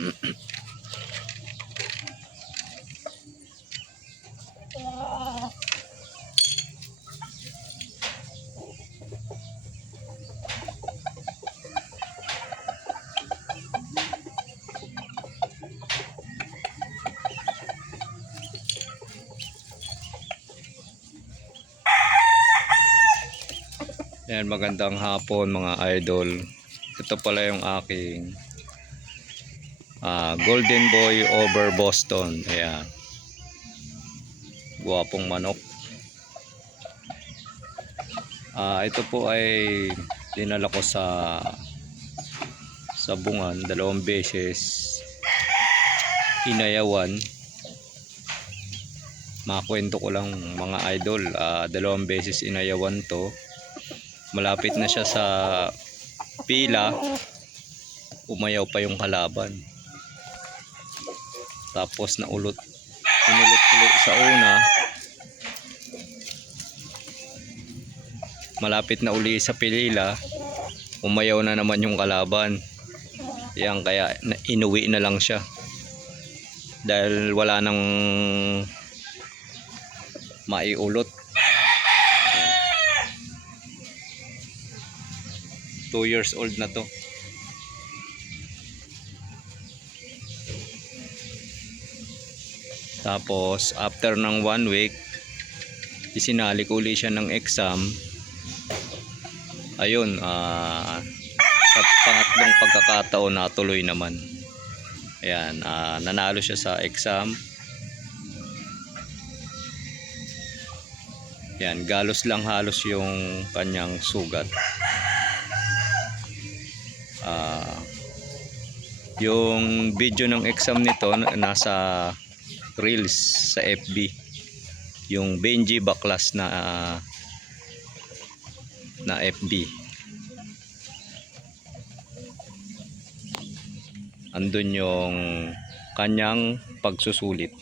Yan, magandang hapon mga idol. Ito pala yung aking Golden Boy over Boston. Ayan, guwapong manok. Ito po ay dinala ko sa bungan 2 beses, inayawan. Makwento ko lang mga idol, 2 beses inayawan to. Malapit na siya sa pila, umayaw pa yung kalaban. Tapos inulot ulit sa una, malapit na uli sa pila, umayaw na naman yung kalaban. Yan, kaya inuwi na lang siya dahil wala nang maiulot. 2 years old na to. Tapos after ng 1 week, isinali ko ulit siya ng exam. Ayun, sa pangatlong pagkakataon natuloy naman. Ayan, nanalo siya sa exam. Ayan, galos lang halos yung kanyang sugat. Yung video ng exam nito nasa reels sa FB, yung Benji Baklas na FB. Andun yung kanyang pagsusulit.